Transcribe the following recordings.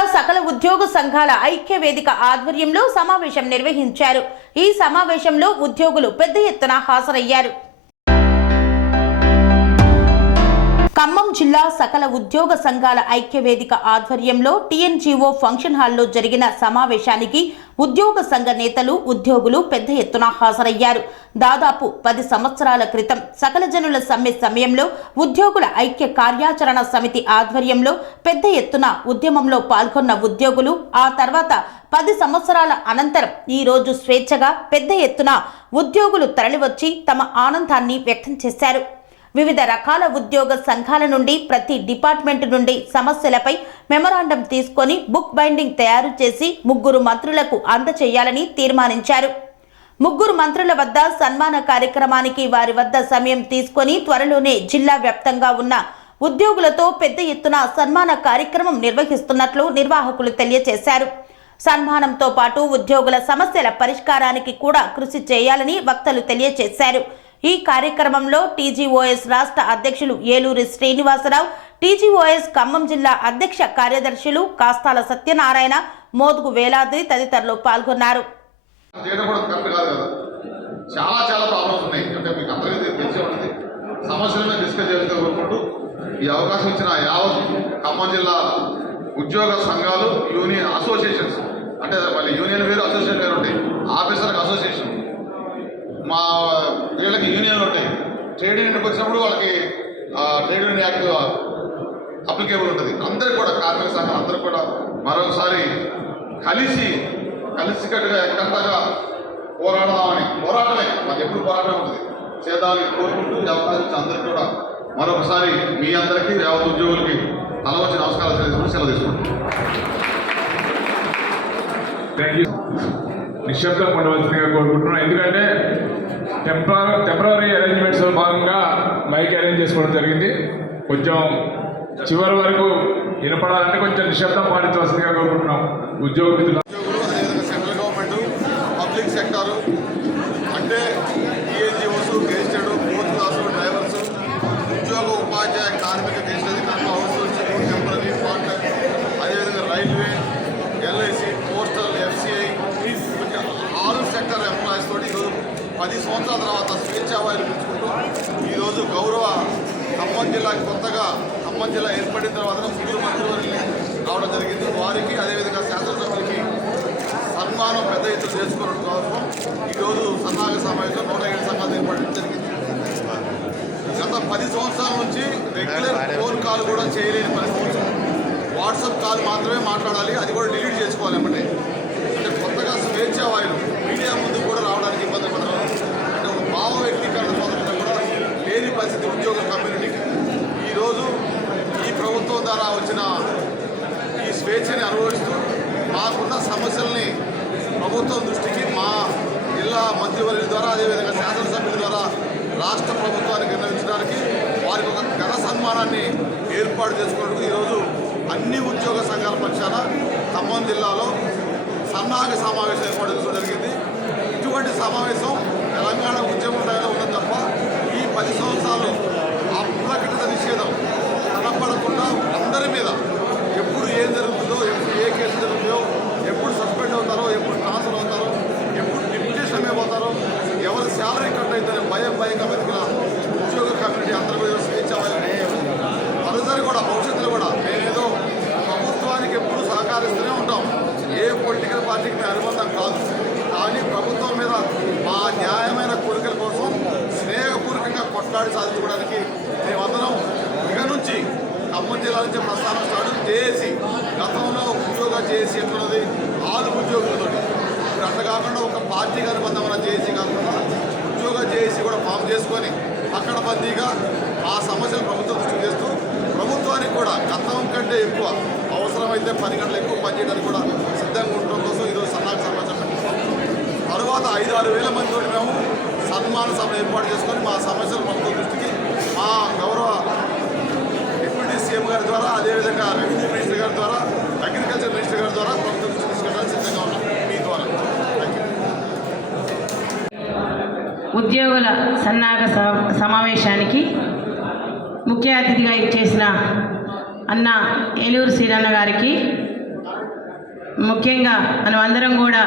జిల్లా సకల ఉద్యోగ సంఘాల ఐక్య వేదిక ఆధ్వర్యంలో సమావేశం నిర్వహించారు. ఈ సమావేశంలో ఉద్యోగులు పెద్ద ఎత్తున హాజరయ్యారు. ఖమ్మం జిల్లా సకల ఉద్యోగ సంఘాల ఐక్య వేదిక ఆధ్వర్యంలో టీఎన్జీఓ ఫంక్షన్ హాల్లో జరిగిన సమావేశానికి ఉద్యోగ సంఘ నేతలు, ఉద్యోగులు పెద్ద ఎత్తున హాజరయ్యారు. దాదాపు 10 సంవత్సరాల క్రితం సకల జనుల సమ్మె సమయంలో ఉద్యోగుల ఐక్య కార్యాచరణ సమితి ఆధ్వర్యంలో పెద్ద ఎత్తున ఉద్యమంలో పాల్గొన్న ఉద్యోగులు ఆ తర్వాత 10 సంవత్సరాల అనంతరం ఈ రోజు స్వేచ్ఛగా పెద్ద ఎత్తున ఉద్యోగులు తరలివచ్చి తమ ఆనందాన్ని వ్యక్తం చేశారు. వివిధ రకాల ఉద్యోగ సంఘాల నుండి ప్రతి డిపార్ట్మెంట్ నుండి సమస్యలపై మెమరాండం తీసుకొని బుక్ బైండింగ్ తయారు చేసి 3 మంత్రులకు అందచేయాలని తీర్మానించారు. 3 మంత్రుల వద్ద సన్మాన కార్యక్రమానికి వారి వద్ద సమయం తీసుకొని త్వరలోనే జిల్లా వ్యాప్తంగా ఉన్న ఉద్యోగులతో పెద్ద ఎత్తున సన్మాన కార్యక్రమం నిర్వహిస్తున్నట్లు నిర్వాహకులు తెలియజేశారు. సన్మానంతో పాటు ఉద్యోగుల సమస్యల పరిష్కారానికి కూడా కృషి చేయాలని వక్తలు తెలియజేశారు. ఈ కార్యక్రమంలో టీజీఓఎస్ రాష్ట్ర అధ్యక్షులు ఏలూరి శ్రీనివాసరావు, టీజీఓఎస్ ఖమ్మం జిల్లా అధ్యక్ష కార్యదర్శులు కాస్తాల సత్యనారాయణ, మోదుగు వేలాద్రి తదితరులు పాల్గొన్నారు. చాలా ప్రాబ్లమ్స్ ఉన్నాయి. అంటే మీకు అందరికీ తెలిసే ఉంటుంది. సమస్యలను డిస్కస్ చేసుకోకుండా ఈ అవకాశం ఇచ్చిన యావత్ ఖమ్మం జిల్లా ఉద్యోగ సంఘాలు, యూనియన్ అసోసియేషన్స్, అంటే మళ్ళీ యూనియన్ వేరు, అసోసియేషన్ వేరు ఉంటాయి. ఆఫీసర్లకు అసోసియేషన్, మా వీళ్ళకి యూనియన్లు ఉంటాయి. ట్రేడ్ యూనియన్కి వచ్చినప్పుడు వాళ్ళకి ట్రేడ్ యూనియన్ యాక్ట్ అప్లికేబుల్ ఉంటుంది. అందరికీ కూడా కార్మిక సంఘాలు అందరూ కూడా మరొకసారి కలిసికట్టుగా ఎక్కడగా పోరాడదామని, పోరాటమే మాకు ఎప్పుడు పోరాటమే ఉంటుంది, చేద్దామని కోరుకుంటూ ఈ అవకాశం ఇచ్చిన అందరికీ కూడా మరొకసారి మీ అందరికీ యావత్ ఉద్యోగులకి తల వచ్చి నమస్కారాలు తెలుసుకుంటూ సెలవు తీసుకుంటాం. నిశ్శబ్దం ఉండవలసిందిగా కోరుకుంటున్నాం. ఎందుకంటే టెంపరరీ అరేంజ్మెంట్స్లో భాగంగా మైక్ అరేంజ్ చేసుకోవడం జరిగింది. కొంచెం చివరి వరకు వినపడాలంటే కొంచెం నిశ్శబ్దం పాటించవలసిందిగా కోరుకుంటున్నాం. ఉద్యోగ మిత్రులు, అదేవిధంగా సెంట్రల్ గవర్నమెంట్, పబ్లిక్ సెక్టారు అంటే TNGOs, gazetted, 4th class drivers, ఉద్యోగ ఉపాధ్యాయ కార్మిక గెజిటెడ్ అవుట్సోర్సింగ్, టెంపరరీ కాంట్రాక్ట్, అదేవిధంగా railway, LIC, postal, FCI, 6 sector employees తోటి ఈరోజు 10 సంవత్సరాల తర్వాత స్వేచ్ఛావాయులు పిలుచుకుంటూ ఈరోజు గౌరవ ఖమ్మం జిల్లాకి కొత్తగా ఖమ్మం జిల్లా ఏర్పడిన తర్వాత 3 మంత్రులు రావడం జరిగింది. వారికి అదేవిధంగా శాసనసభ్యులకి సన్మానం పెద్ద ఎత్తున చేసుకోవడం కోసం ఈరోజు సన్నాహక సమావేశం 107 సంఘాలు ఏర్పడడం జరిగింది. గత 10 సంవత్సరాల నుంచి రెగ్యులర్ ఫోన్ కాల్ కూడా చేయలేని పరిస్థితి. వాట్సాప్ కాల్ మాత్రమే మాట్లాడాలి, అది కూడా డిలీట్ చేసుకోవాలి. అంటే కొత్తగా స్వేచ్ఛావాయులు మీడియా ముందు కూడా రావడానికి ఇబ్బంది పడడం, అంటే ఒక భావ వ్యక్తీకరణ స్వాతంత్రం కూడా లేని పరిస్థితి ఉద్యోగ కమ్యూనిటీకి. ఈరోజు ఈ ప్రభుత్వం ద్వారా వచ్చిన ఈ స్వేచ్ఛని అనుభవిస్తూ మాకున్న సమస్యల్ని ప్రభుత్వం దృష్టికి మా జిల్లా మంత్రివర్యుల ద్వారా, అదేవిధంగా శాసనసభ్యుల ద్వారా రాష్ట్ర ప్రభుత్వానికి నిర్ణయించడానికి వారికి ఒక ఘన సన్మానాన్ని ఏర్పాటు చేసుకున్నట్టు ఈరోజు అన్ని ఉద్యోగ సంఘాల పక్షాన ఖమ్మం జిల్లాలో సన్నాహక సమావేశం ఏర్పాటు చేసుకోవడం జరిగింది. ఇటువంటి సమావేశం తెలంగాణ ఉద్యమ స్థాయిలో ఉన్నది తప్ప ఈ 10 సంవత్సరాలు అప్రకటిత నిషేధం కనపడకుండా అందరి మీద ఎప్పుడు ఏం జరుగుతుందో, ఎప్పుడు ఏ కేసు జరుగుతుందో, ఎప్పుడు సస్పెండ్ అవుతారో, ఎప్పుడు ట్రాన్స్ఫర్ అవుతారో, ఎప్పుడు డిప్యుటేషన్ అయిపోతారో, ఎవరి శాలరీ కట్ అవుతారో భయంగా బతికిన ఉద్యోగ కమ్యూనిటీ అందరూ కూడా స్వేచ్ఛ మరోసారి కూడా భవిష్యత్తులో కూడా మేమేదో ప్రభుత్వానికి ఎప్పుడు సహకరిస్తూనే ఉంటాం. ఏ పొలిటికల్ పార్టీకి అనుబంధం కాదు. కానీ ప్రభుత్వం మీద మా న్యాయమైన కోరికల కోసం స్నేహపూర్వకంగా కొట్లాడి సాధించుకోవడానికి మేమందరం ఇక నుంచి ఖమ్మం జిల్లా నుంచి ప్రస్థానం స్టార్ట్ చేసి, గతంలో ఉద్యోగ చేసి ఎట్లున్నది 6 ఉద్యోగులతో, ఇప్పుడు అట్లా కాకుండా ఒక పార్టీకి అనుబంధమైన చేసి కాకుండా ఉద్యోగ చేసి కూడా ఫామ్ చేసుకొని అక్కడ బందీగా ఆ సమస్యలు ప్రభుత్వం దృష్టి చేస్తూ ప్రభుత్వానికి కూడా గతం కంటే ఎక్కువ అవసరమైతే 10 గంటలు ఎక్కువ పనిచేయడానికి కూడా సిద్ధంగా ఉండడం కోసం ఈరోజు సన్నాహక సమావేశం పెట్టిస్తాం. తరువాత 5-6 వేల మంది తోటి మేము సన్మాన సభ ఏర్పాటు చేసుకొని మా సమస్యలు ప్రభుత్వం దృష్టికి మా గౌరవ డిప్యూటీ సీఎం గారి ద్వారా, అదేవిధంగా రెవెన్యూ మినిస్టర్ గారి ద్వారా, అగ్రికల్చర్ మినిస్టర్ గారి ద్వారా ప్రభుత్వం దృష్టి తీసుకెళ్ళడానికి సిద్ధంగా ఉన్నాం. మీ ద్వారా ఉద్యోగుల సన్నాహక సమావేశానికి ముఖ్య అతిథిగా ఇచ్చేసిన అన్న ఏలూరు శ్రీరన్న గారికి ముఖ్యంగా మనం అందరం కూడా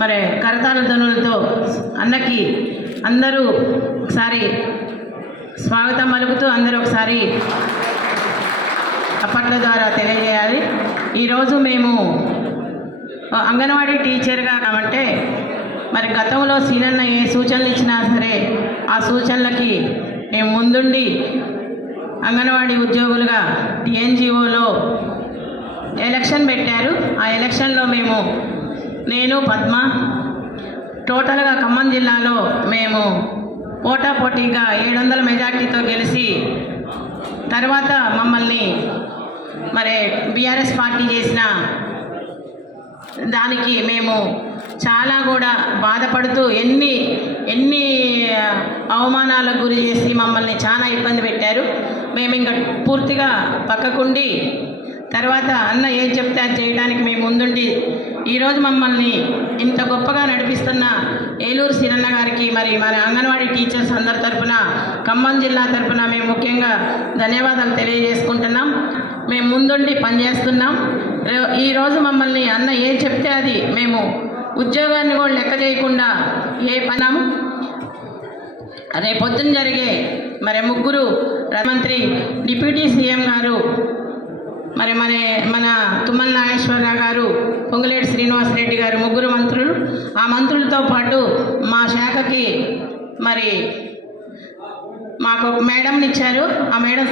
మరి కరతాళ ధ్వనులతో అన్నకి అందరూ ఒకసారి స్వాగతం పలుకుతూ అందరూ ఒకసారి అప్పట్ల ద్వారా తెలియజేయాలి. ఈరోజు మేము అంగన్వాడీ టీచర్గా కాబట్టి మరి గతంలో సీనన్న ఏ సూచనలు ఇచ్చినా సరే ఆ సూచనలకి మేము ముందుండి అంగన్వాడీ ఉద్యోగులుగా టీఎన్జిఓలో ఎలక్షన్ పెట్టారు. ఆ ఎలక్షన్లో నేను పద్మ టోటల్గా ఖమ్మం జిల్లాలో మేము పోటాపోటీగా 700 మెజార్టీతో గెలిచి తర్వాత మమ్మల్ని మరి బీఆర్ఎస్ పార్టీ చేసిన దానికి మేము చాలా కూడా బాధపడుతూ ఎన్ని అవమానాలకు గురి చేసి మమ్మల్ని చాలా ఇబ్బంది పెట్టారు. మేము ఇంకా పూర్తిగా పక్కకుండి తర్వాత అన్న ఏం చెప్తే అది చేయడానికి మేము ముందుండి ఈరోజు మమ్మల్ని ఇంత గొప్పగా నడిపిస్తున్న ఏలూరు సీనన్న గారికి మరి అంగన్వాడీ టీచర్స్ అందరి తరఫున ఖమ్మం జిల్లా తరఫున మేము ముఖ్యంగా ధన్యవాదాలు తెలియజేసుకుంటున్నాం. మేము ముందుండి పనిచేస్తున్నాం. ఈరోజు మమ్మల్ని అన్న ఏం చెప్తే అది మేము ఉద్యోగాన్ని కూడా లెక్క చేయకుండా పనాము రేపొద్దున జరిగే మరి ముగ్గురు మంత్రి డిప్యూటీ సీఎం గారు మరి మన తుమ్మల నాగేశ్వరరావు గారు పొంగులేటి శ్రీనివాసరెడ్డి గారు ముగ్గురు మంత్రులు. ఆ మంత్రులతో పాటు మా శాఖకి మరి మాకు ఒక మేడంని ఇచ్చారు. ఆ మేడం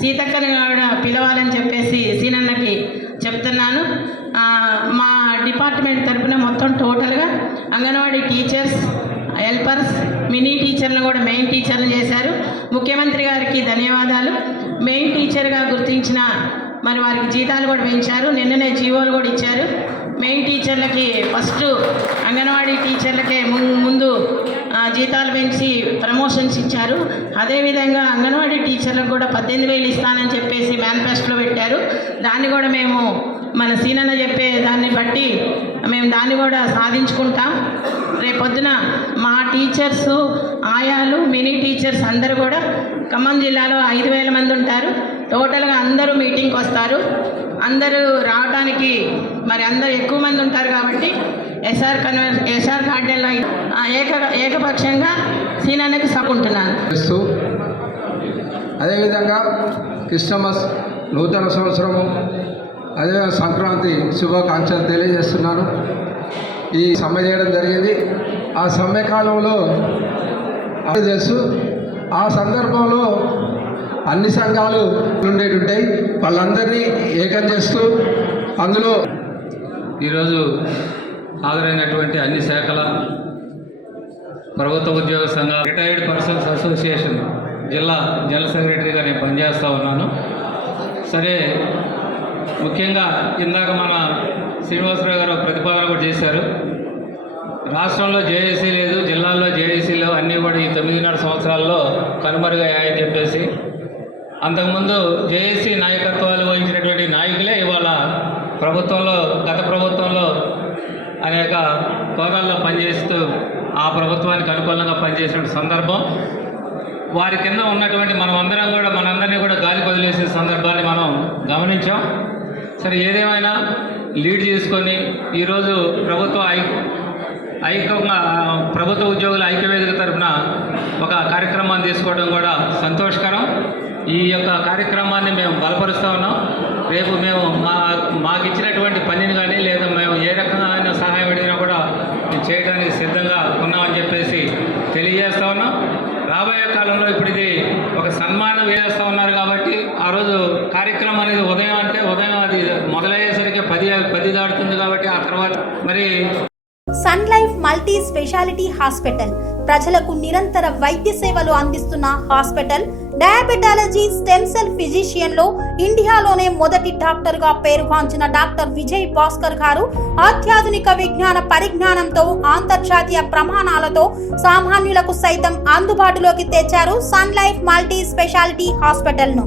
సీతక్కని కూడా పిలవాలని చెప్పేసి సీనన్నకి చెప్తున్నాను. మా డిపార్ట్మెంట్ తరఫున మొత్తం టోటల్గా అంగన్వాడీ టీచర్స్, హెల్పర్స్, మినీ టీచర్లను కూడా మెయిన్ టీచర్లు చేశారు. ముఖ్యమంత్రి గారికి ధన్యవాదాలు. మెయిన్ టీచర్గా గుర్తించిన మరి వారికి జీతాలు కూడా పెంచారు. నిన్ననే జీవోలు కూడా ఇచ్చారు. మెయిన్ టీచర్లకి ఫస్ట్ అంగన్వాడీ టీచర్లకే ముందు జీతాలు పెంచి ప్రమోషన్స్ ఇచ్చారు. అదేవిధంగా అంగన్వాడీ టీచర్లకు కూడా 18,000 ఇస్తానని చెప్పేసి మేనిఫెస్టోలో పెట్టారు. దాన్ని కూడా మేము మన సీనన్న చెప్పే దాన్ని బట్టి మేము దాన్ని కూడా సాధించుకుంటాం. రేపొద్దున మా టీచర్సు, ఆయాలు, మినీ టీచర్స్ అందరూ కూడా ఖమ్మం జిల్లాలో 5,000 మంది ఉంటారు. టోటల్గా అందరూ మీటింగ్కి వస్తారు. అందరూ రావడానికి మరి అందరూ ఎక్కువ మంది ఉంటారు కాబట్టి ఎస్ఆర్ గార్డెన్లో ఏకపక్షంగా సీనన్నకి సపుకుంటున్నాను. అదేవిధంగా క్రిస్టమస్, నూతన సంవత్సరము, అదేవిధంగా సంక్రాంతి శుభాకాంక్షలు తెలియజేస్తున్నాను. ఈ సమ్మె చేయడం జరిగింది. ఆ సమ్మె కాలంలో తెలుసు, ఆ సందర్భంలో అన్ని సంఘాలు ఉండేటుంటాయి. వాళ్ళందరినీ ఏకం చేస్తూ అందులో ఈరోజు హాజరైనటువంటి అన్ని శాఖల ప్రభుత్వ ఉద్యోగ సంఘాల రిటైర్డ్ పర్సన్స్ అసోసియేషన్ జిల్లా జనరల్ సెక్రటరీగా నేను పనిచేస్తూ ఉన్నాను. సరే, ముఖ్యంగా ఇందాక మన శ్రీనివాసరావు గారు ప్రతిపాదన కూడా చేశారు. రాష్ట్రంలో జేఏసీ లేదు, జిల్లాల్లో జేఏసీ లేవు, అన్నీ కూడా ఈ 9.5 సంవత్సరాల్లో కనుమరుగయ్యాయని చెప్పేసి అంతకుముందు జేఏసీ నాయకత్వాలు వహించినటువంటి నాయకులే ఇవాళ ప్రభుత్వంలో, గత ప్రభుత్వంలో అనేక హోదాల్లో పనిచేస్తూ ఆ ప్రభుత్వానికి అనుకూలంగా పనిచేసిన సందర్భం. వారి కింద ఉన్నటువంటి మనందరినీ కూడా గాలి వదిలేసే సందర్భాన్ని మనం గమనించాం. సరే, ఏదేమైనా లీడ్ చేసుకొని ఈరోజు ప్రభుత్వ ఉద్యోగుల ఐక్యవేదిక తరఫున ఒక కార్యక్రమాన్ని తీసుకోవడం కూడా సంతోషకరం. ఈ యొక్క కార్యక్రమాన్ని మేము బలపరుస్తూ ఉన్నాం. రేపు మేము మాకు ఇచ్చినటువంటి పనిని కానీ లేదా మేము ఏ రకమైన సహాయం అడిగినా కూడా మేము చేయడానికి సిద్ధంగా ఉన్నామని చెప్పేసి తెలియజేస్తూ ఉన్నాం. రాబోయే కాలంలో ఇప్పుడు ఇది ఒక సన్మానం వేస్తూ ఉన్నారు కాబట్టి ఆ రోజు కార్యక్రమం అనేది ఉదయం అది మొదలయ్యేసరికి 10 దాటుతుంది కాబట్టి ఆ తర్వాత మరి Sun Life multi speciality hospital ప్రజలకు నిరంతర వైద్య సేవలు అందిస్తున్న hospital. Diabetology, stem cell physician లో ఇండియాలోనే మొదటి డాక్టర్ గా పేరుగాంచిన డాక్టర్ విజయ్ భాస్కర్ గారు అత్యాధునిక విజ్ఞాన పరిజ్ఞానంతో అంతర్జాతీయ ప్రమాణాలతో సామాన్యులకు సైతం అందుబాటులోకి తెచ్చారు Sun Life multi speciality hospital ను.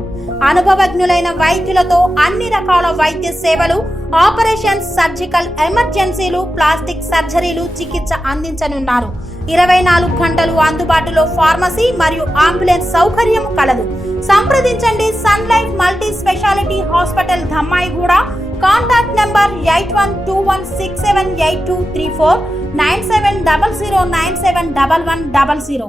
అనుభవజ్ఞులైన వైద్యులతో అన్ని రకాల వైద్య సేవలు, ఆపరేషన్స్, సర్జికల్ ఎమర్జెన్సీలు, ప్లాస్టిక్ సర్జరీలు, చికిత్స అందించనున్నారు. 24 గంటలు అందుబాటులో ఫార్మసీ మరియు అంబులెన్స్ సౌకర్యం కలదు. సంప్రదించండి Sun Life multi speciality hospital, Dammaiguda, contact number 8121678234 9700971100.